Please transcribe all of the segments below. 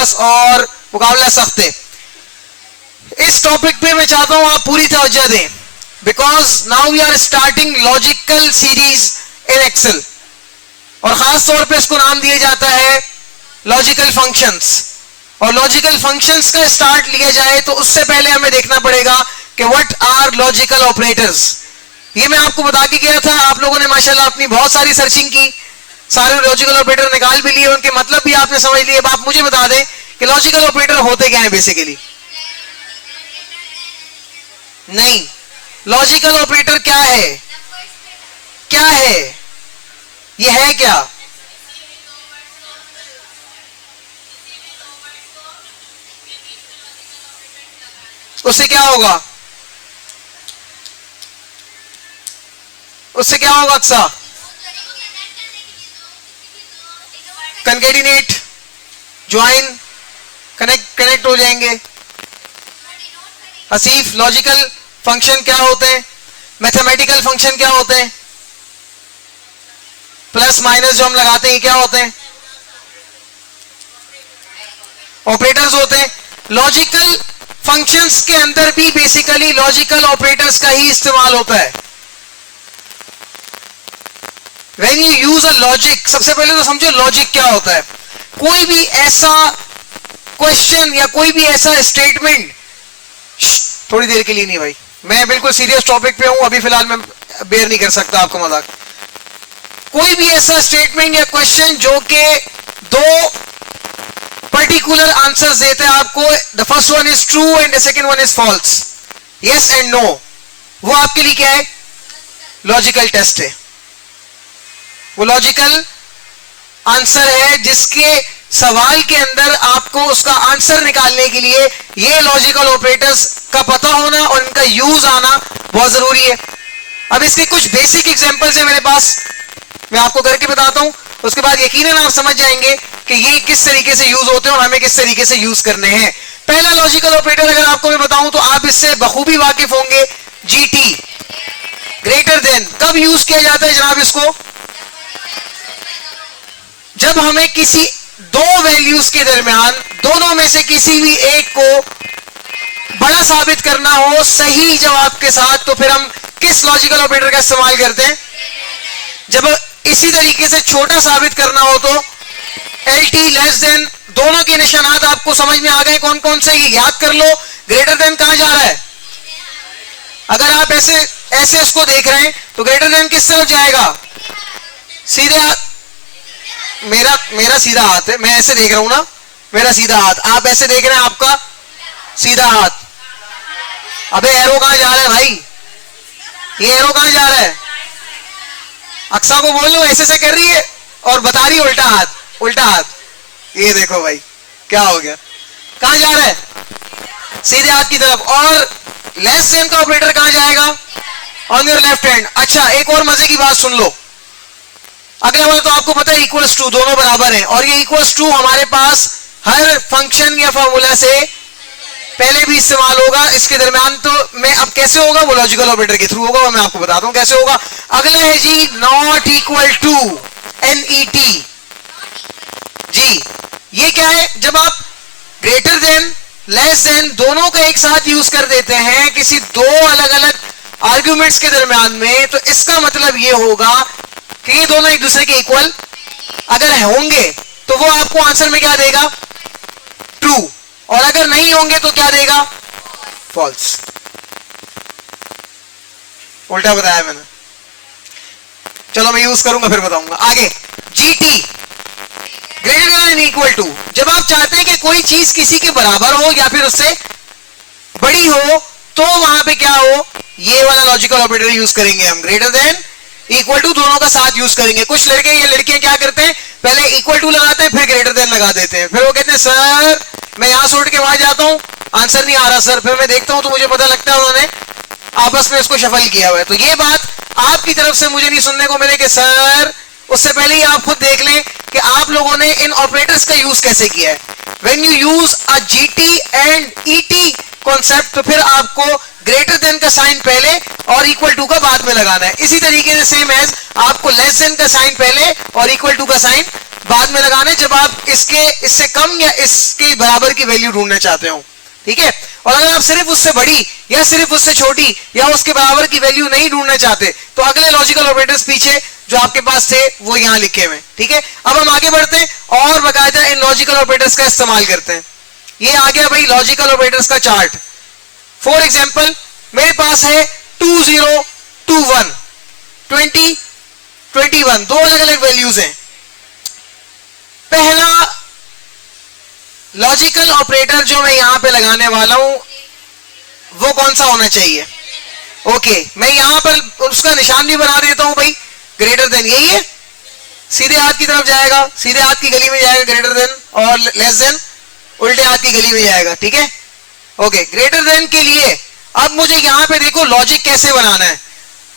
Class और मुकाबला सख्त है। इस टॉपिक पे मैं चाहता हूं आप पूरी तवज्जो दें, because now we are starting logical series in Excel, और खास तौर पे इसको नाम दिया जाता है लॉजिकल फंक्शंस। और लॉजिकल फंक्शंस का स्टार्ट लिया जाए तो उससे पहले हमें देखना पड़ेगा कि व्हाट आर लॉजिकल ऑपरेटर्स। ये मैं आपको बता के गया था, आप लोगों ने माशाल्लाह अपनी बहुत सारी सर्चिंग की, सारे लॉजिकल ऑपरेटर निकाल भी लिए, उनके मतलब भी आपने समझ लिए। अब आप मुझे बता दें कि लॉजिकल ऑपरेटर होते क्या है बेसिकली। नहीं, लॉजिकल ऑपरेटर क्या है, क्या है, ये है क्या? उससे क्या होगा, उससे क्या होगा अक्सा? कंकेटिनेट, ज्वाइन, कनेक्ट हो जाएंगे। हसीफ, लॉजिकल फंक्शन क्या होते हैं, मैथमेटिकल फंक्शन क्या होते हैं, प्लस माइनस जो हम लगाते हैं क्या होते हैं, ऑपरेटर्स होते हैं। लॉजिकल फंक्शंस के अंदर भी बेसिकली लॉजिकल ऑपरेटर्स का ही इस्तेमाल होता है। When you use a logic, सबसे पहले तो समझो लॉजिक क्या होता है। कोई भी ऐसा क्वेश्चन या कोई भी ऐसा स्टेटमेंट, थोड़ी देर के लिए नहीं भाई, मैं बिल्कुल सीरियस टॉपिक पे हूं, अभी फिलहाल मैं बेयर नहीं कर सकता आपको मजाक। कोई भी ऐसा स्टेटमेंट या क्वेश्चन जो कि दो पर्टिकुलर आंसर्स देते हैं आपको, the first one is true and the second one is false, yes and no, वो आपके लिए क्या है, लॉजिकल टेस्ट है। वो लॉजिकल आंसर है जिसके सवाल के अंदर आपको उसका आंसर निकालने के लिए ये लॉजिकल ऑपरेटर्स का पता होना और इनका यूज आना बहुत जरूरी है। अब इसके कुछ बेसिक एग्जांपल्स है मेरे पास, मैं आपको करके बताता हूं, उसके बाद यकीनन आप समझ जाएंगे कि ये किस तरीके से यूज होते हैं और हमें किस तरीके से यूज करने हैं। पहला लॉजिकल ऑपरेटर अगर आपको मैं बताऊं तो आप इससे बखूबी वाकिफ होंगे, जीटी, ग्रेटर देन। कब यूज किया जाता है जनाब इसको? जब हमें किसी दो वैल्यूज के दरमियान दोनों में से किसी भी एक को बड़ा साबित करना हो सही जवाब के साथ, तो फिर हम किस लॉजिकल ऑपरेटर का इस्तेमाल करते हैं? जब इसी तरीके से छोटा साबित करना हो तो LT, लेस देन, दोनों के निशानात आपको समझ में आ गए कौन कौन से, ये याद कर लो। ग्रेटर देन कहां जा रहा है? अगर आप ऐसे ऐसे इसको देख रहे हैं तो ग्रेटर देन किस तरफ जाएगा? सीधे हाथ, मेरा सीधा हाथ है, मैं ऐसे देख रहा हूं ना, मेरा सीधा हाथ, आप ऐसे देख रहे हैं, आपका सीधा हाथ। अबे एरो कहां जा रहा है भाई, ये एरो कहां जा रहा है? अक्सा को बोल लो ऐसे से कर रही है और बता रही उल्टा हाथ, उल्टा हाथ। ये देखो भाई क्या हो गया, कहां जा रहा है? सीधे हाथ की तरफ। और लेस देन का ऑपरेटर कहां जाएगा? On your left hand. अच्छा, एक और मजे की बात सुन लो, अगला वाला तो आपको पता है इक्वल्स टू, दोनों बराबर हैं, और ये इक्वल्स टू हमारे पास हर फंक्शन या फॉर्मूला से पहले भी इस्तेमाल होगा, इसके दरमियान तो मैं अब कैसे होगा, वो लॉजिकल ऑपरेटर के थ्रू होगा, वो मैं आपको बताता हूं कैसे होगा। अगला है जी नॉट इक्वल टू, NET जी। ये क्या है? जब आप ग्रेटर देन, लेस देन दोनों का एक साथ यूज कर देते हैं किसी दो अलग अलग आर्ग्यूमेंट्स के दरमियान में, तो इसका मतलब ये होगा कि ये दोनों एक दूसरे के इक्वल अगर होंगे तो वो आपको आंसर में क्या देगा? ट्रू। और अगर नहीं होंगे तो क्या देगा? फॉल्स। उल्टा बताया मैंने, चलो मैं यूज करूंगा फिर बताऊंगा आगे। GT, greater than equal to, जब आप चाहते हैं कि कोई चीज किसी के बराबर हो या फिर उससे बड़ी हो तो वहां पे क्या हो, ये वाला लॉजिकल ऑपरेटर यूज करेंगे हम, ग्रेटर देन इक्वल टू दोनों का साथ यूज करेंगे। कुछ लड़के या लड़कियां क्या करते हैं, पहले इक्वल टू लगाते हैं फिर ग्रेटर देन लगा देते हैं, फिर वो कहते हैं सर मैं यहां से उठ के वहां जाता हूं, आंसर नहीं आ रहा सर, फिर मैं देखता हूं तो मुझे पता लगता है उन्होंने आपस में इसको शफल किया हुआ है। तो ये बात आपकी तरफ से मुझे नहीं सुनने को मिले कि सर, उससे पहले ही आप खुद देख लें कि आप लोगों ने इन ऑपरेटर्स का यूज कैसे किया है। When you use a GT and ET concept, तो फिर आपको ग्रेटर देन का साइन पहले और इक्वल टू का बाद में लगाना है। इसी तरीके से सेम एज आपको लेस देन का साइन पहले और इक्वल टू का साइन बाद में लगाना है जब आप इससे कम या इसके बराबर की वैल्यू ढूंढना चाहते हो, ठीक है। और अगर आप सिर्फ उससे बड़ी या सिर्फ उससे छोटी या उसके बराबर की वैल्यू नहीं ढूंढना चाहते तो अगले लॉजिकल ऑपरेटर्स पीछे जो आपके पास थे वो यहां लिखे हुए, ठीक है। अब हम आगे बढ़ते हैं और बाकायदा इन लॉजिकल ऑपरेटर्स का इस्तेमाल करते हैं। ये आ गया भाई लॉजिकल ऑपरेटर्स का चार्ट। फॉर एग्जाम्पल मेरे पास है 2021 20 21 दो अलग अलग वैल्यूज हैं। पहला लॉजिकल ऑपरेटर जो मैं यहां पे लगाने वाला हूं वो कौन सा होना चाहिए? ओके, मैं यहां पर उसका निशान भी बना देता हूं भाई, ग्रेटर देन यही है, सीधे हाथ की तरफ जाएगा, सीधे हाथ की गली में जाएगा ग्रेटर देन, और लेस देन उल्टे हाथ की गली में जाएगा, ठीक है। ओके, ग्रेटर देन के लिए अब मुझे यहां पे देखो लॉजिक कैसे बनाना है।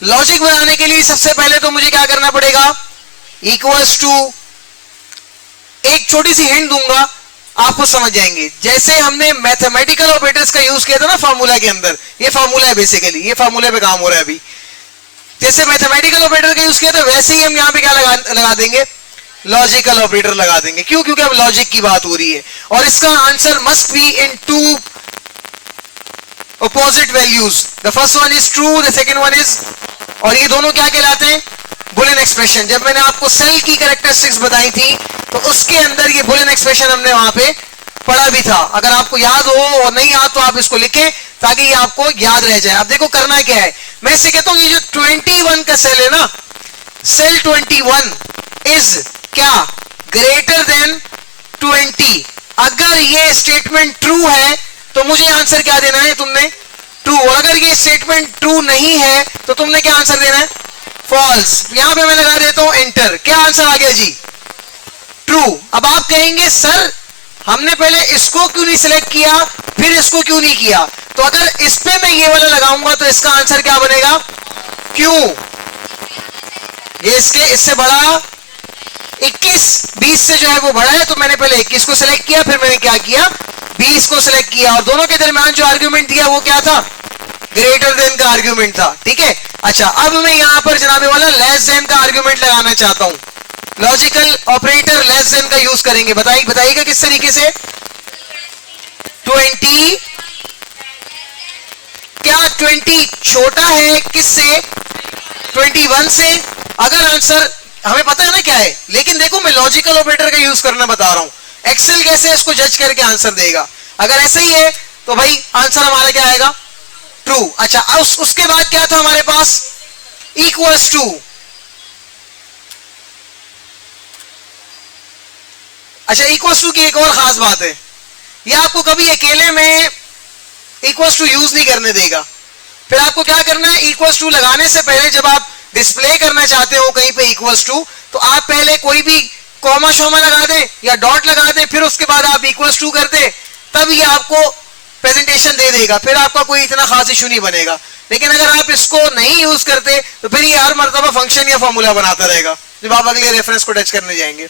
लॉजिक बनाने के लिए सबसे पहले तो मुझे क्या करना पड़ेगा, इक्वल्स टू, एक छोटी सी हिंट दूंगा आपको समझ जाएंगे। जैसे हमने मैथमेटिकल ऑपरेटर्स का यूज किया था ना फार्मूला के अंदर, ये फार्मूला है बेसिकली, ये फार्मूले पे काम हो रहा है अभी। जैसे मैथमेटिकल ऑपरेटर का यूज किया था वैसे ही हम यहां पे क्या लगा देंगे, लॉजिकल ऑपरेटर लगा देंगे। क्यों? क्योंकि अब लॉजिक की बात हो रही है और इसका answer must be in two opposite values. The first one is true, the second one is, और ये दोनों क्या कहलाते हैं, बुलियन एक्सप्रेशन। जब मैंने आपको सेल की कैरेक्टरिस्टिक्स बताई थी तो उसके अंदर ये बुलियन एक्सप्रेशन हमने वहां पे पढ़ा भी था। अगर आपको याद हो और नहीं याद तो आप इसको लिखें ताकि ये आपको याद रह जाए। अब देखो करना क्या है, मैं इसे कहता हूं ये जो 21 का सेल है ना, सेल 21 इज क्या, ग्रेटर देन 20। अगर ये स्टेटमेंट ट्रू है तो मुझे आंसर क्या देना है तुमने, ट्रू। और अगर ये स्टेटमेंट ट्रू नहीं है तो तुमने क्या आंसर देना है, फॉल्स। यहां पे मैं लगा देता हूं एंटर, क्या आंसर आ गया जी, ट्रू। अब आप कहेंगे सर हमने पहले इसको क्यों नहीं सिलेक्ट किया फिर इसको क्यों नहीं किया, तो अगर इस पे मैं ये वाला लगाऊंगा तो इसका आंसर क्या बनेगा, क्यों, ये इससे बड़ा 21 20 से जो है वो बड़ा है, तो मैंने पहले 21 को सिलेक्ट किया, फिर मैंने क्या किया 20 को सिलेक्ट किया, और दोनों के दरमियान जो आर्ग्यूमेंट दिया वो क्या था, ग्रेटर देन का आर्ग्यूमेंट था, ठीक है। अच्छा, अब मैं यहां पर जनाबे वाला लेस देन का आर्ग्यूमेंट लगाना चाहता हूं। लॉजिकल ऑपरेटर लेस देन का यूज करेंगे, बताइएगा किस तरीके से, 20, क्या 20 छोटा है किससे, 21 से। अगर आंसर हमें पता है ना क्या है, लेकिन देखो मैं लॉजिकल ऑपरेटर का यूज करना बता रहा हूं, एक्सेल कैसे इसको जज करके आंसर देगा। अगर ऐसे ही है तो भाई आंसर हमारा क्या आएगा, ट्रू। अच्छा, उसके बाद क्या था हमारे पास, इक्वल्स टू। अच्छा, इक्वल्स टू की एक और खास बात है, यह आपको कभी अकेले में इक्वल्स टू यूज नहीं करने देगा। फिर आपको क्या करना है, इक्वल्स टू लगाने से पहले जब आप डिस्प्ले करना चाहते हो कहीं पे इक्वल्स टू, तो आप पहले कोई भी कॉमा शोमा लगा दें या डॉट लगा दें, फिर उसके बाद आप इक्वल्स टू कर दें, तब ये आपको प्रेजेंटेशन दे देगा, फिर आपका कोई इतना खास इशू नहीं बनेगा। लेकिन अगर आप इसको नहीं यूज करते तो फिर ये हर मर्तबा फंक्शन या फॉर्मूला बनाता रहेगा जब आप अगले रेफरेंस को टच करने जाएंगे,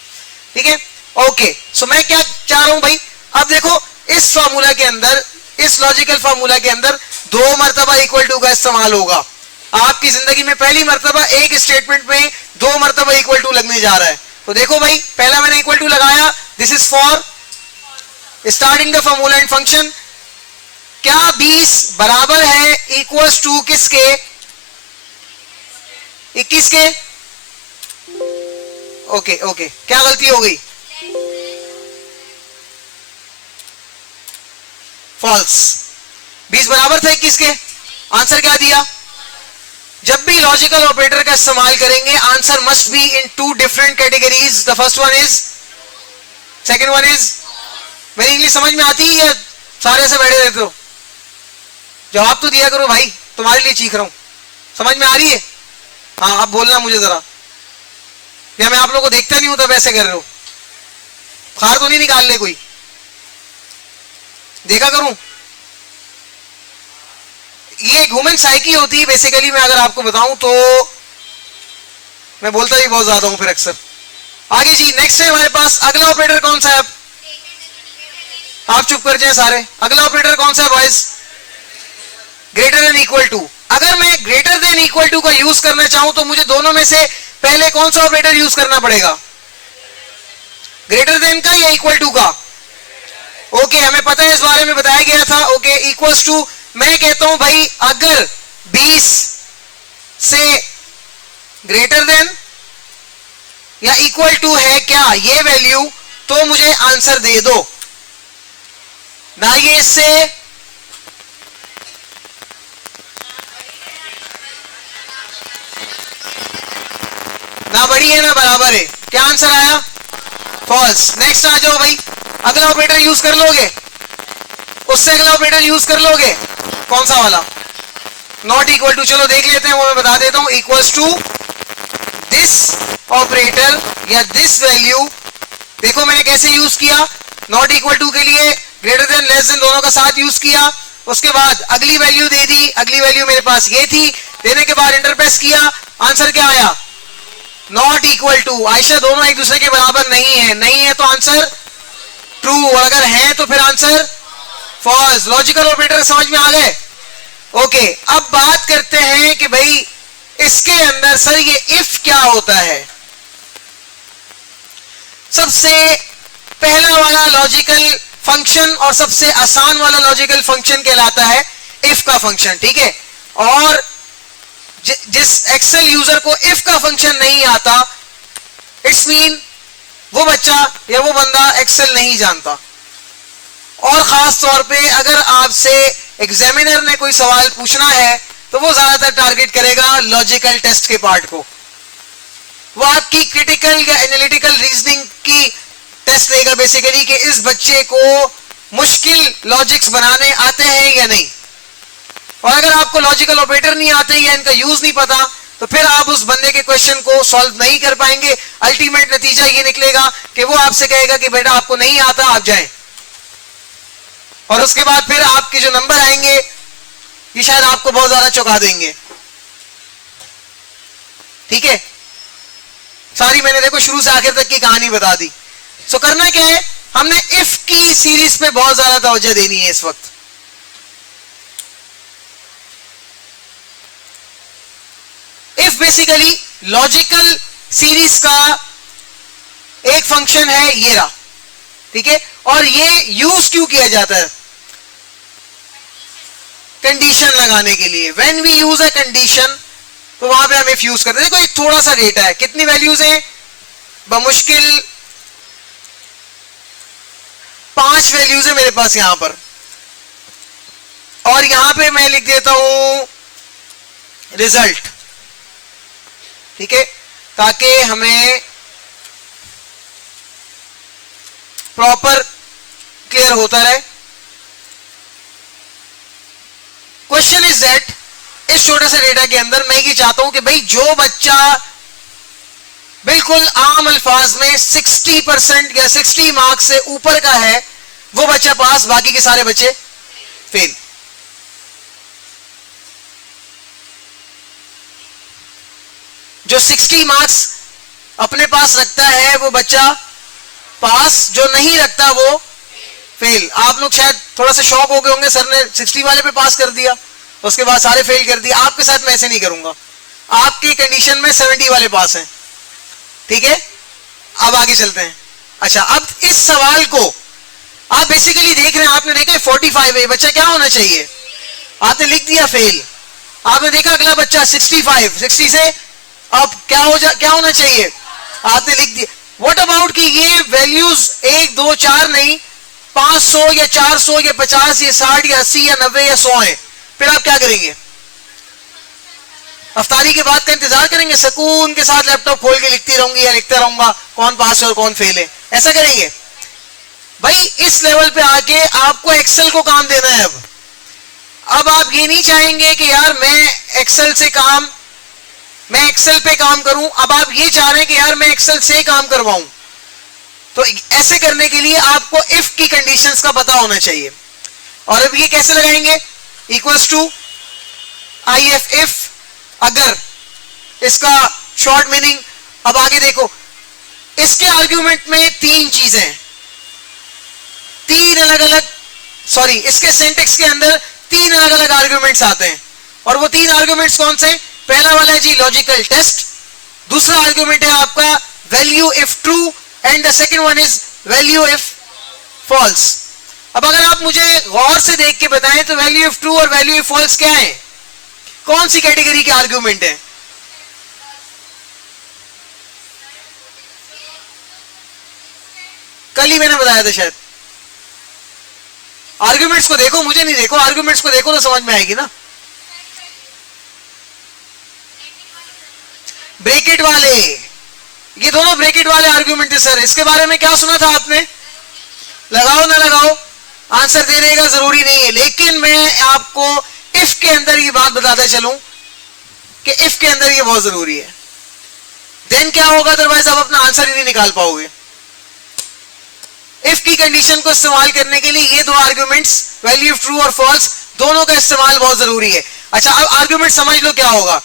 ठीक है। ओके, सो मैं क्या चाह रहा हूं भाई, अब देखो इस फार्मूला के अंदर, इस लॉजिकल फार्मूला के अंदर 2 मर्तबा इक्वल टू का इस्तेमाल होगा। आपकी जिंदगी में पहली मर्तबा एक स्टेटमेंट में 2 मर्तबा इक्वल टू लगने जा रहा है। तो देखो भाई, पहला मैंने इक्वल टू लगाया, this is for starting the formula and function. क्या 20 बराबर है इक्वल्स टू किसके, 21 के। ओके ओके, क्या गलती हो गई, फॉल्स। 20 बराबर था 21 के, आंसर क्या दिया। जब भी लॉजिकल ऑपरेटर का इस्तेमाल करेंगे answer must be in 2 different categories. The first one is, second one is. मेरी इंग्लिश समझ में आती है या सारे से बैठे रहते हो, जवाब तो दिया करो भाई, तुम्हारे लिए चीख रहा हूं, समझ में आ रही है। हाँ, अब बोलना मुझे जरा, या मैं आप लोगों को देखता नहीं हूं तब ऐसे कर रहे हो, खार तो नहीं निकाल ले कोई, देखा करूं। ये ह्यूमन साइकी होती है बेसिकली, मैं अगर आपको बताऊं तो मैं बोलता ही बहुत ज्यादा हूं फिर अक्सर। आगे जी, नेक्स्ट है हमारे पास अगला ऑपरेटर कौन सा है। आप चुप कर जाए सारे, अगला ऑपरेटर कौन सा है boys, greater than equal to. अगर मैं ग्रेटर देन इक्वल टू का यूज करना चाहूं तो मुझे दोनों में से पहले कौन सा ऑपरेटर यूज करना पड़ेगा, ग्रेटर देन का या इक्वल टू का? ओके, हमें पता है, इस बारे में बताया गया था। ओके, इक्वल्स टू, मैं कहता हूं भाई अगर 20 से ग्रेटर देन या इक्वल टू है क्या ये वैल्यू, तो मुझे आंसर दे दो ना। ये इससे ना बड़ी है ना बराबर है। क्या आंसर आया? फॉल्स। नेक्स्ट आ जाओ भाई, अगला ऑपरेटर यूज कर लोगे, उससे अगला ऑपरेटर यूज कर लोगे, कौन सा वाला? Not equal to. चलो देख लेते हैं, वो मैं बता देता हूं। इक्वल्स टू दिस ऑपरेटर या दिस वैल्यू, देखो मैंने कैसे यूज किया। नॉट इक्वल टू के लिए ग्रेटर देन लेस देन दोनों का साथ यूज किया, उसके बाद अगली वैल्यू दे दी। अगली वैल्यू मेरे पास ये थी, देने के बाद इंटर प्रेस किया, आंसर क्या आया? Not equal to. आयशा, दोनों एक दूसरे के बराबर नहीं है, नहीं है तो आंसर ट्रू, और अगर है तो फिर आंसर फॉल्स। लॉजिकल ऑपरेटर समझ में आ गए? ओके, अब बात करते हैं कि भाई इसके अंदर सर ये इफ क्या होता है। सबसे पहला वाला लॉजिकल फंक्शन और सबसे आसान वाला लॉजिकल फंक्शन कहलाता है इफ का फंक्शन, ठीक है। और जिस एक्सेल यूजर को इफ का फंक्शन नहीं आता, इट्स मीन वो बच्चा या वो बंदा एक्सेल नहीं जानता। और खास तौर पे अगर आपसे एग्जामिनर ने कोई सवाल पूछना है तो वो ज्यादातर टारगेट करेगा लॉजिकल टेस्ट के पार्ट को। वो आपकी क्रिटिकल या एनालिटिकल रीजनिंग की टेस्ट लेगा बेसिकली, कि इस बच्चे को मुश्किल लॉजिक्स बनाने आते हैं या नहीं। और अगर आपको लॉजिकल ऑपरेटर नहीं आते या इनका यूज नहीं पता, तो फिर आप उस बंदे के क्वेश्चन को सॉल्व नहीं कर पाएंगे। अल्टीमेट नतीजा ये निकलेगा कि वो आपसे कहेगा कि बेटा आपको नहीं आता, आप जाएं। और उसके बाद फिर आपके जो नंबर आएंगे ये शायद आपको बहुत ज्यादा चौंका देंगे, ठीक है। सारी मैंने देखो शुरू से आखिर तक की कहानी बता दी। सो करना क्या है, हमने इफ की सीरीज पे बहुत ज्यादा तवज्जो देनी है इस वक्त। इफ बेसिकली लॉजिकल सीरीज का एक फंक्शन है ये रहा, ठीक है। और ये यूज क्यों किया जाता है? कंडीशन लगाने के लिए। When we use a condition, तो वहां पे हम इफ यूज करते हैं। देखो एक थोड़ा सा डेटा है, कितनी वैल्यूज हैं? बमुश्किल 5 वैल्यूज है मेरे पास यहां पर, और यहां पे मैं लिख देता हूं रिजल्ट, ठीक है, ताकि हमें प्रॉपर क्लियर होता रहे। क्वेश्चन इज दैट इस छोटे से डेटा के अंदर मैं ये चाहता हूं कि भाई जो बच्चा बिल्कुल आम अल्फाज में 60% या 60 मार्क्स से ऊपर का है वो बच्चा पास, बाकी के सारे बच्चे फेल। जो 60 मार्क्स अपने पास रखता है वो बच्चा पास, जो नहीं रखता वो फेल। आप लोग शायद थोड़ा सा शॉक हो गए होंगे, सर ने 60 वाले पे पास कर दिया, उसके बाद सारे फेल कर दिए। आपके साथ मैं ऐसे नहीं करूंगा, आपकी कंडीशन में 70 वाले पास हैं, ठीक है। अब आगे चलते हैं। अच्छा, अब इस सवाल को आप बेसिकली देख रहे हैं, आपने देखा 45 है, बच्चा क्या होना चाहिए? आपने लिख दिया फेल। आपने देखा अगला बच्चा 65, 60 से अब क्या होना चाहिए? आपने लिख दिया। व्हाट अबाउट कि ये वैल्यूज 1 2 4 नहीं, 500 या 400 या 50 या 60 या 80 या 90 या 100 है, फिर आप क्या करेंगे? अफ्तारी के बाद का इंतजार करेंगे, सुकून के साथ लैपटॉप खोल के लिखती रहूंगी या लिखता रहूंगा कौन पास है और कौन फेल है, ऐसा करेंगे? भाई इस लेवल पे आके आपको एक्सेल को काम देना है। अब आप ये नहीं चाहेंगे कि यार मैं एक्सेल पे काम करूं, अब आप ये चाह रहे हैं कि यार मैं एक्सेल से काम करवाऊं। तो ऐसे करने के लिए आपको इफ की कंडीशंस का पता होना चाहिए। और अब ये कैसे लगाएंगे? इक्वल्स टू IF इफ, अगर, इसका शॉर्ट मीनिंग। अब आगे देखो, इसके आर्ग्यूमेंट में 3 चीजें, 3 अलग अलग, सॉरी इसके सिंटेक्स के अंदर 3 अलग अलग आर्ग्यूमेंट्स आते हैं। और वो 3 आर्ग्यूमेंट्स कौन से? पहला वाला है जी लॉजिकल टेस्ट, दूसरा आर्ग्यूमेंट है आपका value if true, and the second one is value if false. अब अगर आप मुझे गौर से देख के बताएं तो वैल्यू इफ ट्रू और वैल्यू इफ फॉल्स क्या है, कौन सी कैटेगरी के आर्ग्यूमेंट है? कल ही मैंने बताया था शायद। आर्ग्यूमेंट्स को देखो, मुझे नहीं देखो, आर्ग्यूमेंट्स को देखो तो समझ में आएगी ना। ब्रेकेट वाले, ये दोनों ब्रेकेट वाले आर्ग्यूमेंट थे सर, इसके बारे में क्या सुना था आपने? लगाओ ना लगाओ, आंसर देने का जरूरी नहीं है, लेकिन मैं आपको इफ के अंदर ये बात बताता चलूं कि इफ के अंदर ये बहुत जरूरी है। देन क्या होगा, अदरवाइज आप अपना आंसर ही नहीं निकाल पाओगे। इफ की कंडीशन को इस्तेमाल करने के लिए ये दो आर्ग्यूमेंट्स वैल्यू ट्रू और फॉल्स दोनों का इस्तेमाल बहुत जरूरी है। अच्छा, अब आर्ग्यूमेंट समझ लो क्या होगा।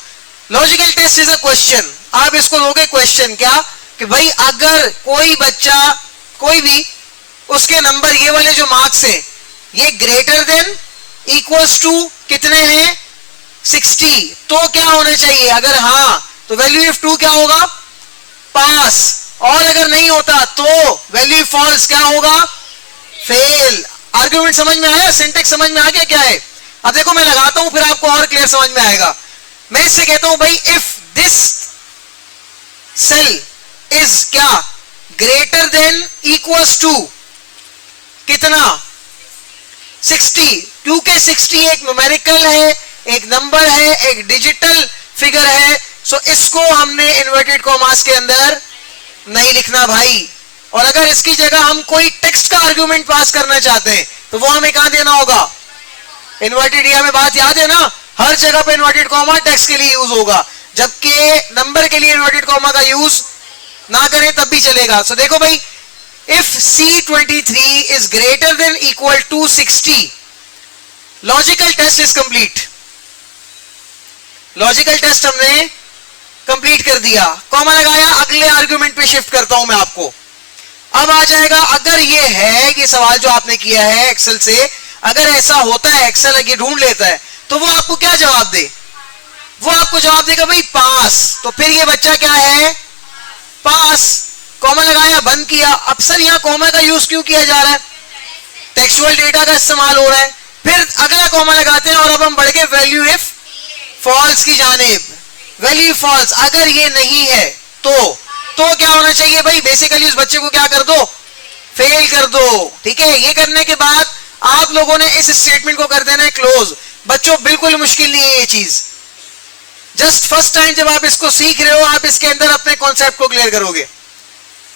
Logical test is a question, आप इसको लोगे क्वेश्चन क्या कि भाई अगर कोई बच्चा कोई भी उसके नंबर ये वाले जो मार्क्स है ये ग्रेटर देन इक्वल्स टू कितने हैं 60, तो क्या होना चाहिए? अगर हाँ तो वैल्यू ऑफ 2 क्या होगा? पास। और अगर नहीं होता तो वैल्यू फॉल्स क्या होगा? फेल। आर्ग्यूमेंट समझ में आया? सिंटेक्स समझ में आ गया क्या है? अब देखो मैं लगाता हूं फिर आपको और क्लियर समझ में आएगा। मैं इससे कहता हूं भाई इफ दिस सेल इज क्या ग्रेटर देन इक्वल्स टू कितना 60, क्योंकि 60 एक न्यूमेरिकल है, एक नंबर है, एक डिजिटल फिगर है, सो इसको हमने इन्वर्टेड कॉमास के अंदर नहीं लिखना भाई। और अगर इसकी जगह हम कोई टेक्स्ट का आर्गुमेंट पास करना चाहते हैं तो वो हमें कहां देना होगा? इन्वर्टेड। ये हमें बात याद है ना, हर जगह पे इन्वर्टेड कॉमा टेक्स्ट के लिए यूज होगा, जबकि नंबर के लिए इन्वर्टेड कॉमा का यूज ना करें तब भी चलेगा। सो देखो भाई, if C23 is greater than equal to 60, logical test is complete. Logical test हमने कंप्लीट कर दिया, कॉमा लगाया, अगले आर्गुमेंट पे शिफ्ट करता हूं मैं आपको। अब आ जाएगा, अगर ये है ये सवाल जो आपने किया है एक्सेल से, अगर ऐसा होता है एक्सेल ये ढूंढ लेता है तो वो आपको क्या जवाब दे? वो आपको जवाब देगा भाई पास। तो फिर ये बच्चा क्या है? पास। कॉमा लगाया, बंद किया। अब सर यहाँ कॉमा का यूज क्यों किया जा रहा है? टेक्सुअल डेटा का इस्तेमाल हो रहा है। फिर अगला कॉमा लगाते हैं और अब हम बढ़ के वैल्यू इफ फॉल्स की जानिब। वैल्यू फॉल्स, अगर ये नहीं है तो क्या होना चाहिए भाई? बेसिकली उस बच्चे को क्या कर दो? फेल कर दो। ठीक है, ये करने के बाद आप लोगों ने इस स्टेटमेंट को कर देना है क्लोज। बच्चों बिल्कुल मुश्किल नहीं है ये चीज, जस्ट फर्स्ट टाइम जब आप इसको सीख रहे हो आप इसके अंदर अपने कॉन्सेप्ट को क्लियर करोगे।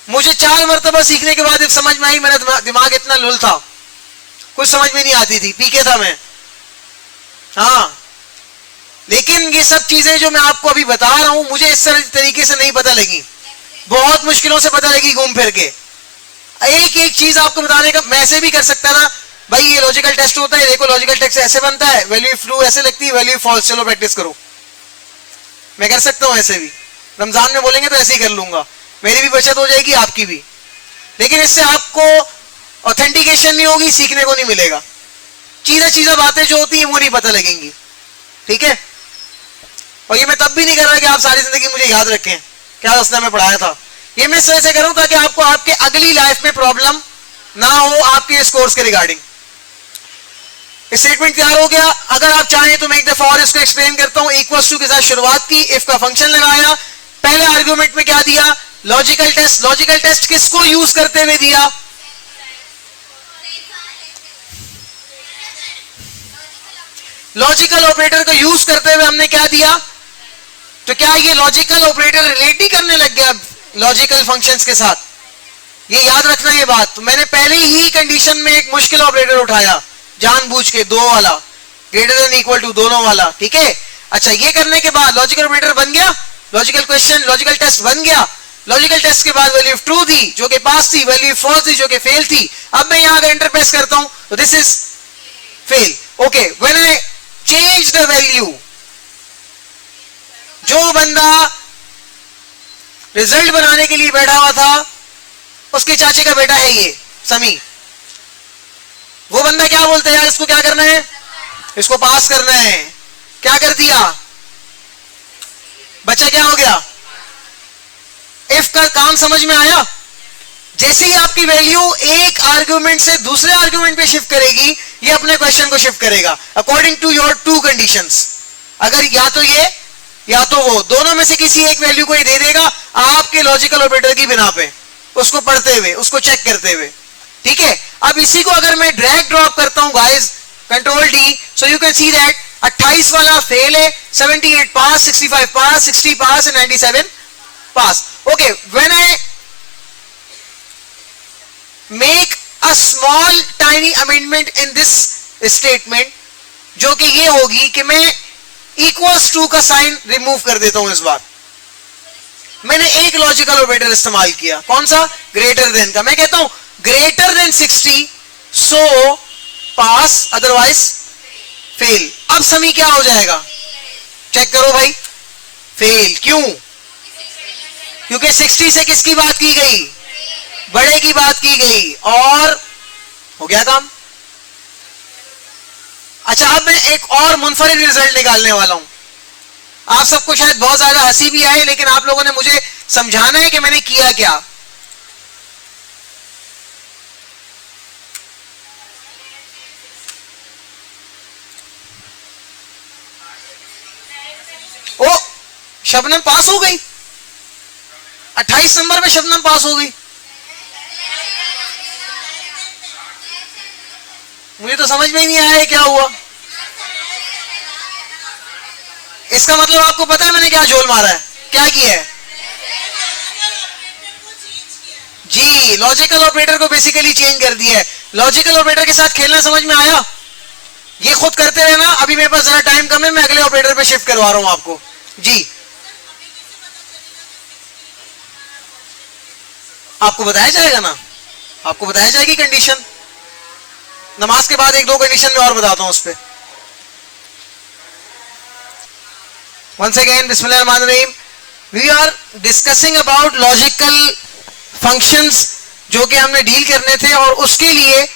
मुझे 4 मरतबा सीखने के बाद समझ में आई, मेरा दिमाग इतना लुल था, कुछ समझ में नहीं आती थी, पीके था मैं। हाँ, लेकिन ये सब चीजें जो मैं आपको अभी बता रहा हूं मुझे इस तरीके से नहीं पता लगी, बहुत मुश्किलों से पता लगी घूम फिर के। एक एक चीज आपको बताने का मैं ऐसे भी कर सकता था भाई, ये लॉजिकल टेस्ट होता है, देखो लॉजिकल टेस्ट ऐसे बनता है, वैल्यू ट्रू ऐसे लगती है, वैल्यू फॉल्स, चलो प्रैक्टिस करो। मैं कर सकता हूं ऐसे भी, रमजान में बोलेंगे तो ऐसे ही कर लूंगा, मेरी भी बचत हो जाएगी आपकी भी, लेकिन इससे आपको ऑथेंटिकेशन नहीं होगी, सीखने को नहीं मिलेगा, चीजें बातें जो होती है वो नहीं पता लगेंगी। ठीक है, और ये मैं तब भी नहीं कर रहा कि आप सारी जिंदगी मुझे याद रखें क्या उसने हमें पढ़ाया था, ये मैं ऐसे करूं ताकि आपको आपके अगली लाइफ में प्रॉब्लम ना हो आपके इस कोर्स के रिगार्डिंग। स्टेटमेंट तैयार हो गया। अगर आप चाहें तो मैं एक दफा और इसको एक्सप्लेन करता हूं। इक्वल्स टू के साथ शुरुआत की, इफ का फंक्शन लगाया, पहले आर्गुमेंट में क्या दिया? Logical test. लॉजिकल टेस्ट किसको यूज करते हुए दिया? लॉजिकल ऑपरेटर को यूज करते हुए हमने क्या दिया? तो क्या ये लॉजिकल ऑपरेटर रिलेट ही करने लग गया लॉजिकल फंक्शंस के साथ? ये याद रखना ये बात। तो मैंने पहले ही कंडीशन में एक मुश्किल ऑपरेटर उठाया जानबूझ के, 2 वाला, ग्रेटर देन इक्वल टू दोनों वाला। ठीक है, अच्छा ये करने के बाद लॉजिकल ऑपरेटर बन गया, लॉजिकल क्वेश्चन, लॉजिकल टेस्ट बन गया। लॉजिकल टेस्ट के बाद वैल्यू ट्रू थी जो कि पास थी, वैल्यू फॉल्स थी जो कि फेल थी। अब मैं यहां अगर एंटर प्रेस करता हूं तो this is fail. Okay, when I change the value, जो बंदा रिजल्ट बनाने के लिए बैठा हुआ था उसके चाचे का बेटा है ये समी, वो बंदा क्या बोलता है यार इसको क्या करना है? इसको पास करना है। क्या कर दिया? बच्चा क्या हो गया? इफ का काम समझ में आया? जैसे ही आपकी वैल्यू एक आर्ग्यूमेंट से दूसरे आर्ग्यूमेंट पे शिफ्ट करेगी, ये अपने क्वेश्चन को शिफ्ट करेगा according to your two conditions. अगर या तो ये या तो वो, दोनों में से किसी एक वैल्यू को ही दे देगा आपके लॉजिकल ऑपरेटर की बिना पे, उसको पढ़ते हुए, उसको चेक करते हुए। ठीक है, अब इसी को अगर मैं ड्रैग ड्रॉप करता हूं guys, control D, so you can see that 28 वाला फेल है, 78 pass, 65 pass, 60 pass and 97 pass. Okay, when I make a small tiny amendment in this statement, जो कि ये होगी कि मैं इक्वल्स टू का साइन रिमूव कर देता हूं। इस बार मैंने एक लॉजिकल ऑपरेटर इस्तेमाल किया, कौन सा? ग्रेटर देन का। मैं कहता हूं ग्रेटर देन 60 सो पास, अदरवाइज फेल। अब समी क्या हो जाएगा? चेक करो भाई, फेल। क्यों? क्योंकि 60 से किसकी बात की गई? बड़े की बात की गई, और हो गया काम। अच्छा, अब मैं एक और मुनफरिद रिजल्ट निकालने वाला हूं। आप सबको शायद बहुत ज्यादा हंसी भी आए, लेकिन आप लोगों ने मुझे समझाना है कि मैंने किया क्या। ओ, शबनम पास हो गई, 28 नंबर में शबनम पास हो गई। मुझे तो समझ में ही नहीं आया है क्या हुआ। इसका मतलब आपको पता है मैंने क्या झोल मारा है, क्या किया है? जी, लॉजिकल ऑपरेटर को बेसिकली चेंज कर दिया है। लॉजिकल ऑपरेटर के साथ खेलना समझ में आया? ये खुद करते रहना। अभी मेरे पास जरा टाइम कम है, मैं अगले ऑपरेटर पे शिफ्ट करवा रहा हूं आपको। जी, आपको बताया जाएगा ना, आपको बताया जाएगी कंडीशन। नमाज के बाद एक दो कंडीशन में और बताता हूं उस पर। Once again, Bismillahirrahmanirrahim. We are discussing about logical functions जो कि हमने डील करने थे, और उसके लिए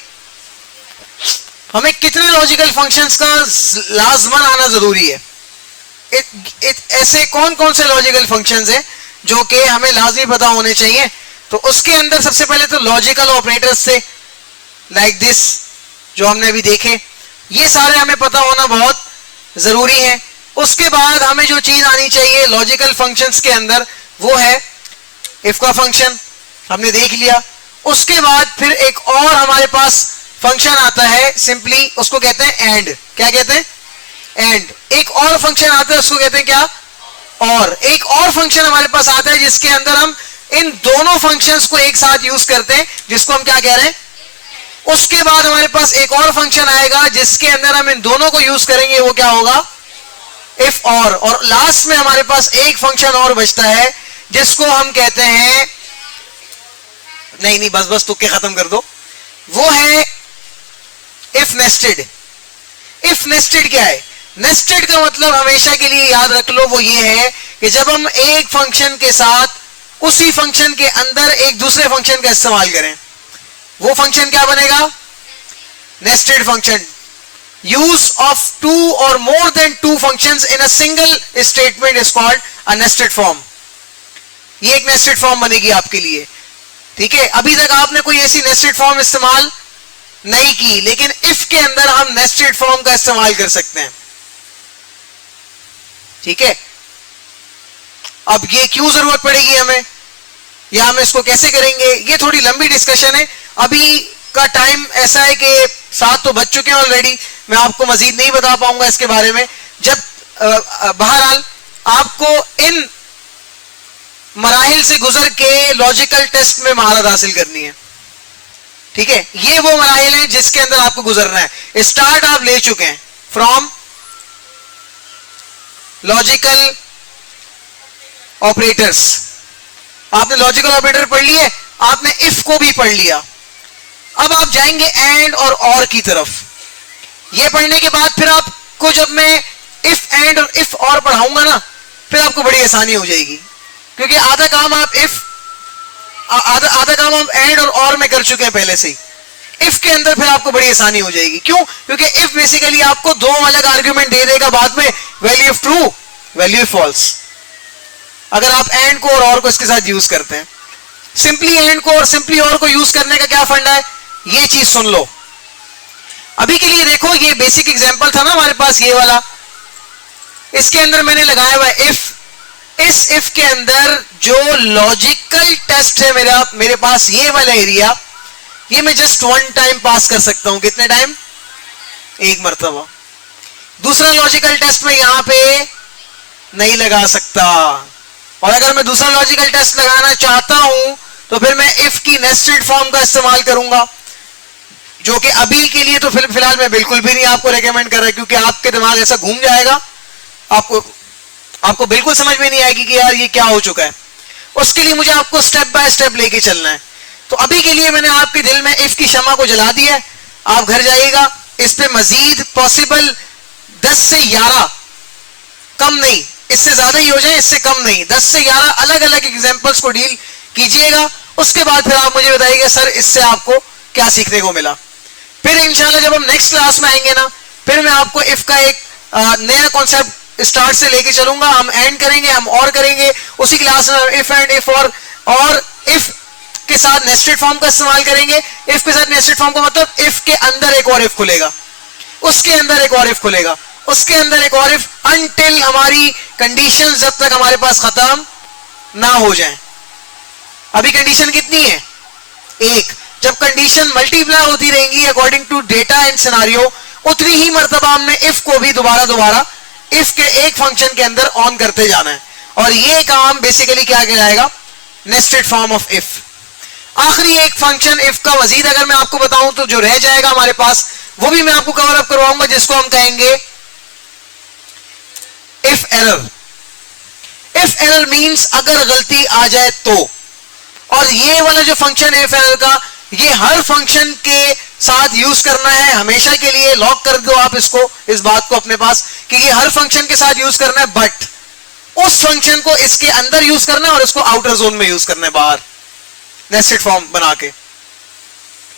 हमें कितने लॉजिकल फंक्शंस का लाजमन आना जरूरी है। ऐसे कौन कौन से लॉजिकल फंक्शंस हैं जो कि हमें लाजमी पता होने चाहिए। तो उसके अंदर सबसे पहले तो लॉजिकल ऑपरेटर्स थे, लाइक दिस जो हमने अभी देखे, ये सारे हमें पता होना बहुत जरूरी है। उसके बाद हमें जो चीज आनी चाहिए लॉजिकल फंक्शंस के अंदर, वो है इफ का फंक्शन, हमने देख लिया। उसके बाद फिर एक और हमारे पास फंक्शन आता है, सिंपली उसको कहते हैं एंड। क्या कहते हैं? एंड। एक और फंक्शन आता है, उसको कहते हैं क्या? और। एक और फंक्शन हमारे पास आता है जिसके अंदर हम इन दोनों फंक्शंस को एक साथ यूज करते हैं, जिसको हम क्या कह रहे हैं? उसके बाद हमारे पास एक और फंक्शन आएगा जिसके अंदर हम इन दोनों को यूज करेंगे, वो क्या होगा? इफ और लास्ट में हमारे पास एक फंक्शन और बचता है जिसको हम कहते हैं, नहीं बस बस तुक्के खत्म कर दो, वो है इफ नेस्टेड। इफ नेस्टेड क्या है? नेस्टेड का मतलब हमेशा के लिए याद रख लो, वो ये है कि जब हम एक फंक्शन के साथ उसी फंक्शन के अंदर एक दूसरे फंक्शन का इस्तेमाल करें, वो फंक्शन क्या बनेगा? Nested function. use of two or more than two functions in a single statement is called a nested form. ये एक nested form बनेगी आपके लिए। ठीक है, अभी तक आपने कोई ऐसी nested form इस्तेमाल नहीं की, लेकिन if के अंदर हम nested form का इस्तेमाल कर सकते हैं। ठीक है, अब ये क्यों जरूरत पड़ेगी हमें, या हम इसको कैसे करेंगे, ये थोड़ी लंबी डिस्कशन है। अभी का टाइम ऐसा है कि 7 तो बज चुके हैं ऑलरेडी, मैं आपको मजीद नहीं बता पाऊंगा इसके बारे में। जब बहरहाल आपको इन मराहिल से गुजर के लॉजिकल टेस्ट में महारत हासिल करनी है। ठीक है, ये वो मराहिल हैं जिसके अंदर आपको गुजरना है। स्टार्ट आप ले चुके हैं फ्रॉम लॉजिकल ऑपरेटर्स, आपने लॉजिकल ऑपरेटर पढ़ लिए, आपने इफ को भी पढ़ लिया। अब आप जाएंगे एंड और की तरफ। ये पढ़ने के बाद फिर आपको जब मैं इफ एंड और इफ और पढ़ाऊंगा ना, फिर आपको बड़ी आसानी हो जाएगी, क्योंकि आधा काम आप आधा काम हम एंड और में कर चुके हैं पहले से ही। इफ के अंदर फिर आपको बड़ी आसानी हो जाएगी। क्यों? क्योंकि इफ बेसिकली आपको दो अलग आर्ग्यूमेंट दे देगा बाद में, value of true, value of false, अगर आप एंड को और को इसके साथ यूज करते हैं। सिंपली एंड को और सिंपली और को यूज करने का क्या फंडा है, ये चीज सुन लो। अभी के लिए देखो, ये बेसिक एग्जांपल था ना हमारे पास ये वाला, इसके अंदर मैंने लगाया हुआ इफ। इस इफ के अंदर जो लॉजिकल टेस्ट है मेरे पास ये वाला एरिया, ये मैं जस्ट वन टाइम पास कर सकता हूं। कितने टाइम, एक मर्तबा। दूसरा लॉजिकल टेस्ट में यहां पे नहीं लगा सकता, और अगर मैं दूसरा लॉजिकल टेस्ट लगाना चाहता हूं तो फिर मैं इफ की नेस्टेड फॉर्म का इस्तेमाल करूंगा, जो कि अभी के लिए तो फिलहाल मैं बिल्कुल भी नहीं आपको रेकमेंड कर रहा, क्योंकि आपके दिमाग ऐसा घूम जाएगा, आपको बिल्कुल समझ में नहीं आएगी कि यार ये क्या हो चुका है। उसके लिए मुझे आपको स्टेप बाय स्टेप लेके चलना है। तो अभी के लिए मैंने आपके दिल में इफ की शमा को जला दी है। आप घर जाइएगा, इस पे मजीद पॉसिबल 10 से 11, कम नहीं, इससे ज्यादा ही हो जाए, इससे कम नहीं, 10 से 11 अलग अलग एग्जांपल्स को डील कीजिएगा। उसके बाद फिर आप मुझे बताइएगा सर इससे आपको क्या सीखने को मिला। फिर इंशाल्लाह जब हम नेक्स्ट क्लास में आएंगे ना, फिर मैं आपको इफ का एक नया कॉन्सेप्ट स्टार्ट से लेके चलूंगा। हम एंड करेंगे, हम और करेंगे उसी क्लास में इफ एंड इफ, और इफ के साथ नेस्टेड फॉर्म का इस्तेमाल करेंगे। इफ के साथ नेस्टेड फॉर्म का मतलब इफ के अंदर एक और इफ खुलेगा, उसके अंदर एक और इफ खुलेगा, उसके अंदर एक और इफ, अनटिल हमारी कंडीशंस जब तक हमारे पास खत्म ना हो जाए। अभी कंडीशन कितनी है, एक। जब कंडीशन मल्टीप्लाई होती रहेंगी according to data and scenario, उतनी ही मर्तबा हमने इफ को भी दोबारा इफ के एक फंक्शन के अंदर ऑन करते जाना है। और ये काम बेसिकली क्या कहलाएगा, नेस्टेड फॉर्म ऑफ इफ। आखिरी एक फंक्शन इफ का मजीद अगर मैं आपको बताऊं तो जो रह जाएगा हमारे पास, वो भी मैं आपको कवर अप करवाऊंगा, जिसको हम कहेंगे if error. If error means अगर गलती आ जाए तो। और ये वाला जो फंक्शन है इफ एरर का, ये हर फंक्शन के साथ यूज करना है हमेशा के लिए। लॉक कर दो आप इसको, इस बात को अपने पास, कि ये हर फंक्शन के साथ यूज करना है, बट उस फंक्शन को इसके अंदर यूज करना है और इसको आउटर जोन में यूज करना है, बाहर नेस्टेड फॉर्म बना के।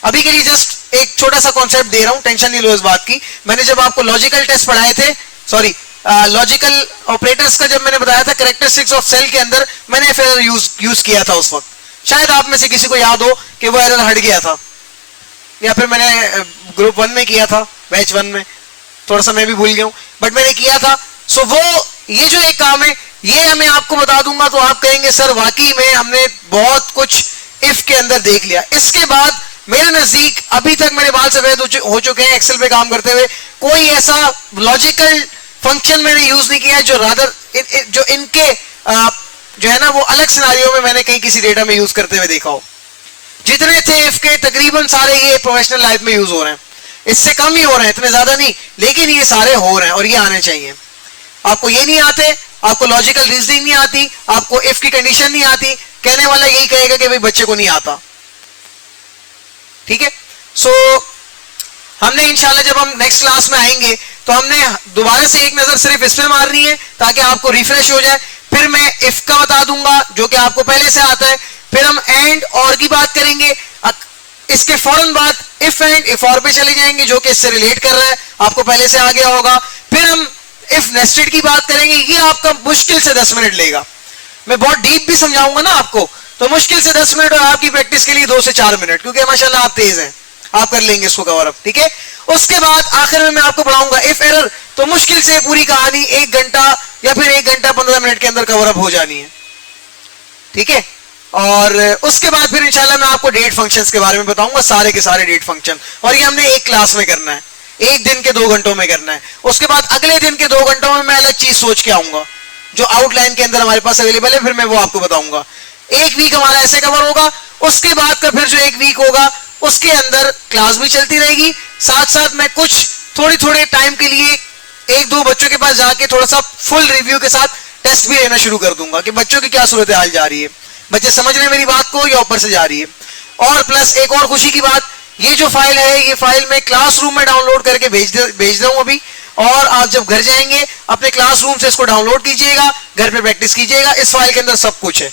अभी के लिए जस्ट एक छोटा सा कॉन्सेप्ट दे रहा हूं, टेंशन नहीं लो इस बात की। मैंने जब आपको लॉजिकल टेस्ट पढ़ाए थे, सॉरी लॉजिकल ऑपरेटर्स का जब मैंने बताया था कैरेक्टरिस्टिक्स ऑफ सेल के अंदर, मैंने फिर यूज किया था उस वक्त। शायद आप में से किसी को याद हो कि वो एरर हट गया था, या फिर मैंने ग्रुप 1 में किया था, बैच 1 में, थोड़ा सा मैं भी भूल गया हूं, बट मैंने किया था। सो वो ये जो एक काम है, ये मैं आपको बता दूंगा तो आप कहेंगे सर वाकई में हमने बहुत कुछ इफ के अंदर देख लिया। इसके बाद मेरे नजदीक अभी तक मेरे बाल सफेद हो चुके हैं एक्सेल पे काम करते हुए, कोई ऐसा लॉजिकल फंक्शन मैंने यूज नहीं किया जो रादर जो इनके जो है ना वो अलग सिनारियो में मैंने कहीं किसी डेटा में यूज करते हुए देखा हो। जितने थे इफ के तकरीबन सारे ये प्रोफेशनल लाइफ में यूज हो रहे हैं, इससे कम ही हो रहे हैं, इतने ज्यादा नहीं, लेकिन ये सारे हो रहे हैं और ये आने चाहिए। आपको ये नहीं आते, आपको लॉजिकल रीजनिंग नहीं आती, आपको इफ की कंडीशन नहीं आती, कहने वाला यही कहेगा कि भाई बच्चे को नहीं आता। ठीक है, सो हमने इंशाल्लाह जब हम नेक्स्ट क्लास में आएंगे तो हमने दोबारा से एक नजर सिर्फ इस पे मारनी है ताकि आपको रिफ्रेश हो जाए। फिर मैं इफ का बता दूंगा जो कि आपको पहले से आता है, फिर हम एंड और की बात करेंगे, इसके फौरन बाद इफ एंड इफ और पे चले जाएंगे जो कि इससे रिलेट कर रहा है, आपको पहले से आ गया होगा। फिर हम इफ नेस्टेड की बात करेंगे, ये आपका मुश्किल से 10 मिनट लेगा, मैं बहुत डीप भी समझाऊंगा ना आपको, तो मुश्किल से 10 मिनट और आपकी प्रैक्टिस के लिए 2 से 4 मिनट, क्योंकि माशाल्लाह आप तेज हैं, आप कर लेंगे इसको कवर अप। ठीक है, उसके बाद आखिर में मैं आपको पढ़ाऊंगा इफ एरर, तो मुश्किल से पूरी कहानी 1 घंटा या फिर 1 घंटा 15 मिनट के अंदर कवर अप हो जानी है। ठीक है, और उसके बाद फिर इंशाल्लाह मैं आपको डेट फंक्शंस के बारे में बताऊंगा, सारे के सारे डेट फंक्शन, और ये हमने एक क्लास में करना है, एक दिन के 2 घंटों में करना है। उसके बाद अगले दिन के 2 घंटों में मैं अलग चीज सोच के आऊंगा जो आउटलाइन के अंदर हमारे पास अवेलेबल है, फिर मैं वो आपको बताऊंगा। 1 वीक हमारा ऐसे कवर होगा, उसके बाद का फिर जो 1 वीक होगा उसके अंदर क्लास भी चलती रहेगी, साथ साथ मैं कुछ थोड़े टाइम के लिए 1-2 बच्चों के पास जाके थोड़ा सा फुल रिव्यू के साथ टेस्ट भी लेना शुरू कर दूंगा कि बच्चों की क्या सूरत हाल जा रही है, बच्चे समझ रहे हैं मेरी बात को या ऊपर से जा रही है। और प्लस एक और खुशी की बात, ये जो फाइल है ये फाइल मैं क्लासरूम में डाउनलोड करके भेज रहा हूं अभी, और आप जब घर जाएंगे अपने क्लासरूम से इसको डाउनलोड कीजिएगा, घर पे प्रैक्टिस कीजिएगा। इस फाइल के अंदर सब कुछ है,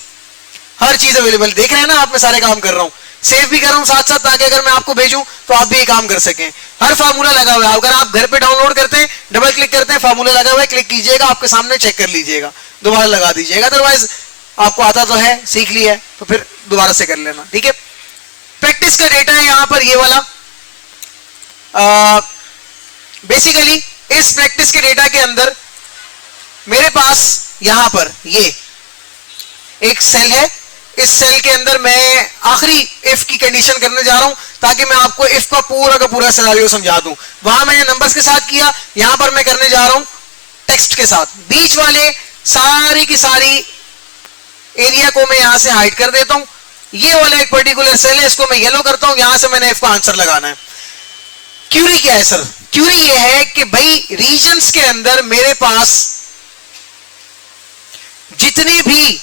हर चीज अवेलेबल, देख रहे हैं ना आप, मैं सारे काम कर रहा हूं, सेव भी कर रहा हूं साथ साथ, ताकि अगर मैं आपको भेजूं तो आप भी ये काम कर सकें। हर फार्मूला लगा हुआ है, अगर आप घर पे डाउनलोड करते हैं, डबल क्लिक करते हैं, फार्मूला लगा हुआ है, क्लिक कीजिएगा, आपके सामने चेक कर लीजिएगा, दोबारा लगा दीजिएगा, अदरवाइज आपको आता तो है, सीख लिया है, तो फिर दोबारा से कर लेना, ठीक है। प्रैक्टिस का डेटा है यहां पर ये वाला। बेसिकली इस प्रैक्टिस के डेटा के अंदर मेरे पास यहां पर ये एक सेल है, इस सेल के अंदर मैं आखिरी इफ की कंडीशन करने जा रहा हूं ताकि मैं आपको इफ का पूरा सिनेरियो समझा दूं। वहां मैंने नंबर्स के साथ किया, यहां पर मैं करने जा रहा हूं टेक्स्ट के साथ। बीच वाले सारी की सारी एरिया को मैं यहां से हाइड कर देता हूं। ये वाला एक पर्टिकुलर सेल है, इसको मैं येलो करता हूं, यहां से मैंने इफ का आंसर लगाना है। क्यूरी क्या है सर? क्यूरी ये है कि भाई रीजन्स के अंदर मेरे पास जितने भी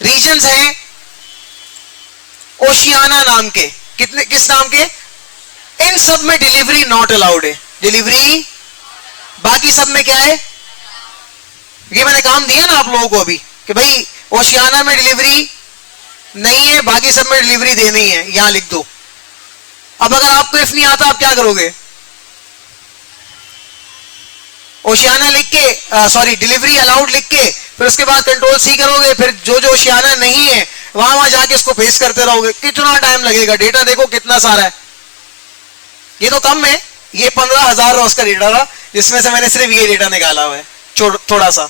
रीजन्स हैं ओशियाना नाम के, किस नाम के? इन सब में डिलीवरी नॉट अलाउड है। डिलीवरी बाकी सब में क्या है? ये मैंने काम दिया ना आप लोगों को अभी कि भाई ओशियाना में डिलीवरी नहीं है, बाकी सब में डिलीवरी देनी है, यहां लिख दो। अब अगर आपको इफ नहीं आता आप क्या करोगे? ओशियाना लिख के सॉरी डिलीवरी अलाउड लिख के फिर उसके बाद कंट्रोल सी करोगे, फिर जो जो ओशियाना नहीं है वहां जाके इसको पेस्ट करते रहोगे, कितना टाइम लगेगा? डेटा देखो कितना सारा है, ये तो कम है, ये 15,000 रोज का डेटा था जिसमें से मैंने सिर्फ ये डेटा निकाला हुआ है थोड़ा सा।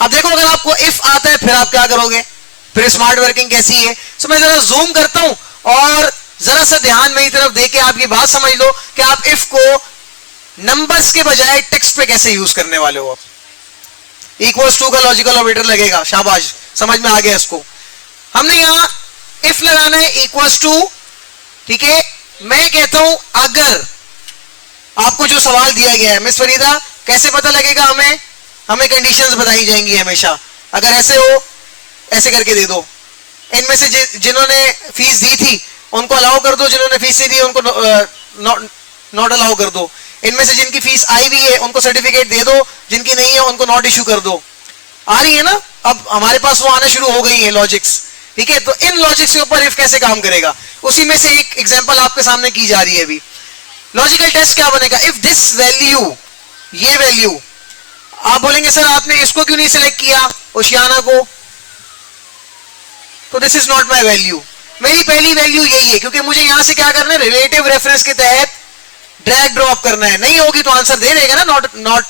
अब देखो अगर आपको इफ आता है फिर आप क्या करोगे? फिर स्मार्ट वर्किंग कैसी है? सो मैं जरा जूम करता हूं और जरा सा ध्यान मेरी तरफ देके आप ये बात समझ लो कि आप इफ को नंबर्स के बजाय टेक्स्ट पे कैसे यूज करने वाले हो। इक्वल्स टू का लॉजिकल ऑपरेटर लगेगा, शाबाश, समझ में आ गया इसको। हमने यहां इफ लगाना है इक्वल्स टू, ठीक है। मैं कहता हूं अगर आपको जो सवाल दिया गया है, मिस फरीदा कैसे पता लगेगा? हमें कंडीशंस बताई जाएंगी हमेशा। अगर ऐसे हो ऐसे करके दे दो, इनमें से जिन्होंने फीस दी थी उनको अलाउ कर दो, जिन्होंने फीस नहीं दी उनको नॉट अलाउ कर दो। इनमें से जिनकी फीस आई भी है उनको सर्टिफिकेट दे दो, जिनकी नहीं है उनको नॉट इश्यू कर दो। आ रही है ना? अब हमारे पास वो आना शुरू हो गई है लॉजिक्स, ठीक है। तो इन लॉजिक्स के ऊपर इफ कैसे काम करेगा उसी में से एक एग्जांपल आपके सामने की जा रही है अभी। लॉजिकल टेस्ट क्या बनेगा? इफ दिस वैल्यू, ये वैल्यू, आप बोलेंगे सर आपने इसको क्यों नहीं सिलेक्ट किया ओशियाना को? तो this is not my value, मेरी पहली वैल्यू यही है क्योंकि मुझे यहां से क्या करना है? रिलेटिव रेफरेंस के तहत ड्रैग ड्रॉप करना है। नहीं होगी तो आंसर दे देगा ना, नॉट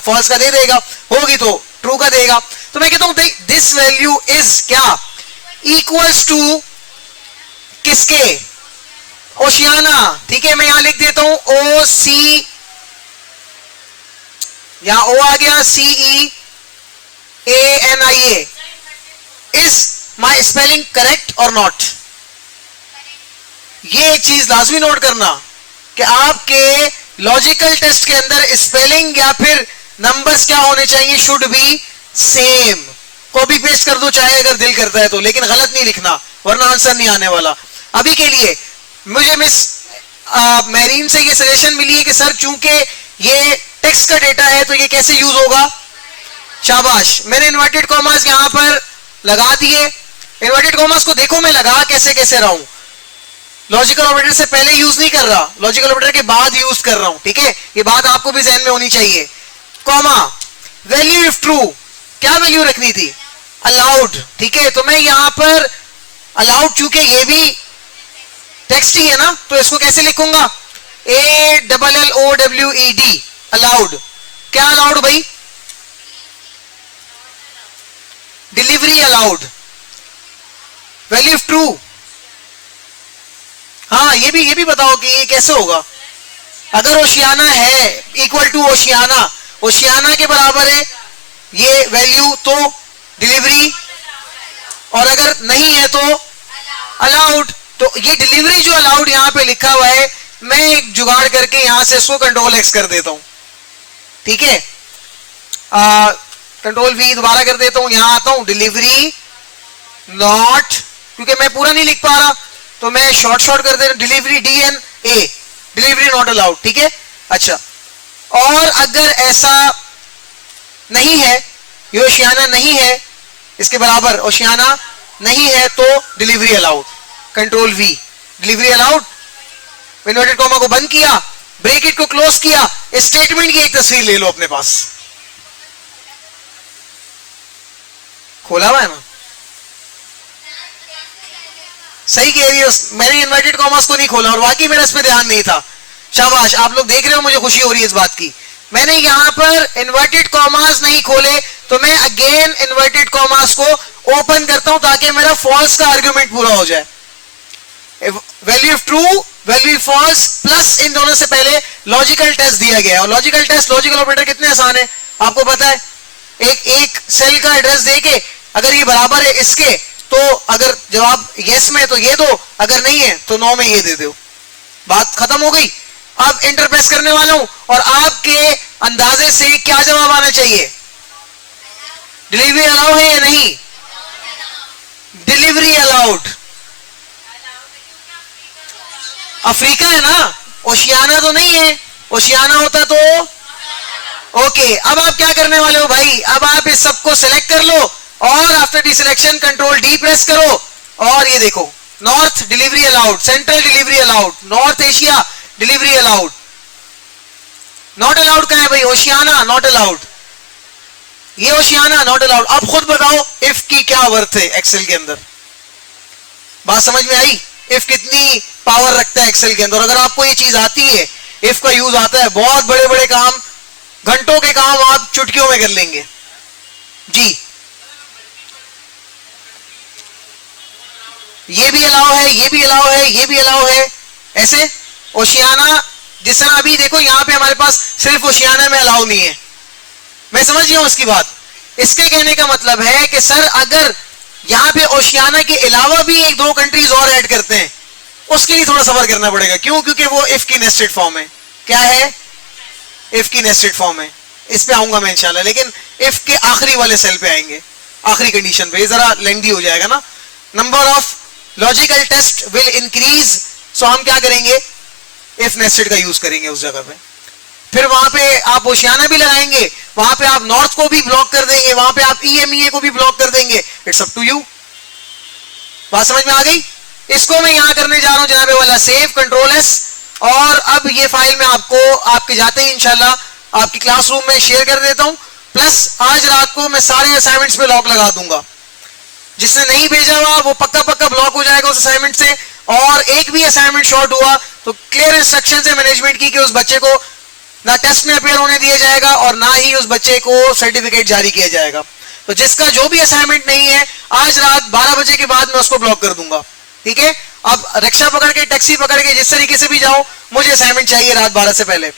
फॉल्स का दे देगा, होगी तो ट्रू का देगा। तो मैं कहता हूं दिस वैल्यू इज क्या? इक्वल्स टू किसके? ओशियाना, ठीक है। मैं यहां लिख देता हूं ओ सी, यहां ओ आ गया, CEANIA। Is my spelling correct और नॉट? ये एक चीज लाजमी नोट करना कि आपके लॉजिकल टेस्ट के अंदर स्पेलिंग या फिर नंबर्स क्या होने चाहिए? Should be same. Copy paste कर दो चाहे अगर दिल करता है तो, लेकिन गलत नहीं लिखना वरना आंसर नहीं आने वाला। अभी के लिए मुझे मिस मैरीन से ये सजेशन मिली है कि सर चूंकि ये टेक्स्ट का डेटा है तो ये कैसे यूज होगा? शाबाश, मैंने इन्वर्टेड कॉमास यहां पर लगा दिए। इन्वर्टेड कॉमास को देखो मैं लगा कैसे कैसे रहा हूं, लॉजिकल ऑपरेटर से पहले यूज नहीं कर रहा, लॉजिकल ऑपरेटर के बाद यूज कर रहा हूं, ठीक है। ये बात आपको भी ध्यान में होनी चाहिए। कॉमा, वैल्यू इफ ट्रू, क्या वैल्यू रखनी थी? अलाउड, ठीक है। तो मैं यहां पर अलाउड, चूंकि ये भी टेक्स्ट ही है ना, तो इसको कैसे लिखूंगा? ALLOWED, allowed. क्या अलाउड भाई? Delivery allowed, value if true. हाँ, ये भी बताओ कि ये कैसे होगा? अगर ओशियाना है इक्वल टू ओशियाना, ओशियाना के बराबर है ये वैल्यू तो डिलीवरी, और अगर नहीं है तो अलाउड। तो ये डिलीवरी जो अलाउड यहां पे लिखा हुआ है, मैं एक जुगाड़ करके यहां से इसको कंट्रोल एक्स कर देता हूं, ठीक है। कंट्रोल वी दोबारा कर देता हूं, यहां आता हूं डिलीवरी नॉट, क्योंकि मैं पूरा नहीं लिख पा रहा तो मैं शॉर्ट कर दे रहा हूं, delivery DNA, delivery not allowed, ठीक है। अच्छा, और अगर ऐसा नहीं है, ये ओशियाना नहीं है, इसके बराबर ओशियाना नहीं है तो delivery allowed, control V, delivery allowed. Inverted comma को बंद किया, ब्रैकेट को क्लोज किया, स्टेटमेंट की एक तस्वीर ले लो अपने पास, खोला हुआ है ना, सही कह रही हो, मैंने इन्वर्टेड कॉमर्स को नहीं खोला और वाकई मेरा इस पे ध्यान नहीं था। शाबाश, आप लोग देख रहे हो, मुझे खुशी हो रही है इस बात की। मैंने यहां पर इन्वर्टेड कॉमर्स नहीं खोले, तो मैं अगेन इन्वर्टेड कॉमर्स को ओपन करता हूं ताकि मेरा फॉल्स का आर्गुमेंट पूरा हो जाए। Value of true, value false plus इन दोनों से पहले लॉजिकल टेस्ट दिया गया है। और लॉजिकल टेस्ट, लॉजिकल ऑपरेटर कितने आसान है आपको पता है। एक सेल का एड्रेस देके अगर ये बराबर है इसके, तो अगर जवाब यस में तो ये दो, अगर नहीं है तो नो में ये दे दो, बात खत्म हो गई। अब इंटर प्रेस करने वाला हूं और आपके अंदाजे से क्या जवाब आना चाहिए, डिलीवरी अलाउ है या नहीं, डिलीवरी अलाउड। अफ्रीका है ना, ओशियाना तो नहीं है, ओशियाना होता तो ओके। अब आप क्या करने वाले हो भाई, अब आप इस सबको सिलेक्ट कर लो और after D selection control D press करो और ये देखो, north delivery allowed, central delivery allowed, north Asia delivery allowed, not allowed कहां है भाई, ओशियाना नॉट अलाउड, ये ओशियाना नॉट अलाउड। अब खुद बताओ इफ की क्या वर्थ है एक्सेल के अंदर, बात समझ में आई। इफ कितनी पावर रखता है एक्सेल के अंदर। अगर आपको ये चीज आती है, इफ का यूज आता है, बहुत बड़े बड़े काम, घंटों के काम आप चुटकियों में कर लेंगे जी। ये भी अलाउ है, ये भी अलाउ है, ये भी अलाउ है, ऐसे ओशियाना। जिस तरह अभी देखो यहां पे हमारे पास सिर्फ ओशियाना में अलाउ नहीं है, मैं समझ गया हूं उसकी बात। इसके कहने का मतलब है कि सर अगर यहां पे ओशियाना के अलावा भी एक दो कंट्रीज और ऐड करते हैं, उसके लिए थोड़ा सबर करना पड़ेगा। क्यों? क्योंकि वो इफ की नेस्टेड फॉर्म है। क्या है? इफ की नेस्टेड फॉर्म है। इस पे आऊंगा मैं इंशाल्लाह, लेकिन इफ के आखिरी वाले सेल पे आएंगे, आखिरी कंडीशन पे। ये जरा लेंथी हो जाएगा ना। Number of logical test will increase, so हम क्या करेंगे, इफ नेस्टेड का यूज करेंगे उस जगह पे। फिर वहां पे आप ओशियाना भी लगाएंगे, वहां पे आप नॉर्थ को भी ब्लॉक कर देंगे, वहां पे आप ईएमईए को भी ब्लॉक कर देंगे। It's up to you. बात समझ में आ गई? इसको मैं यहां करने जा रहा हूं जनाबे वाला, सेव कंट्रोल एस। और अब ये फाइल मैं आपको आपके जाते ही इंशाल्लाह आपकी क्लासरूम में शेयर कर देता हूं। प्लस आज रात को मैं सारे असाइनमेंट्स पे लॉक लगा दूंगा। जिसने नहीं भेजा हुआ वो पक्का पक्का ब्लॉक हो जाएगा उस असाइनमेंट से। और एक भी असाइनमेंट शॉर्ट हुआ तो क्लियर इंस्ट्रक्शन है मैनेजमेंट की कि उस बच्चे को ना टेस्ट में अपियर होने दिया जाएगा और ना ही उस बच्चे को सर्टिफिकेट जारी किया जाएगा। तो जिसका जो भी असाइनमेंट नहीं है, आज रात 12 बजे के बाद मैं उसको ब्लॉक कर दूंगा। ठीक है? अब रिक्शा पकड़ के, टैक्सी पकड़ के, जिस तरीके से भी जाओ, मुझे असाइनमेंट चाहिए रात 12 से पहले।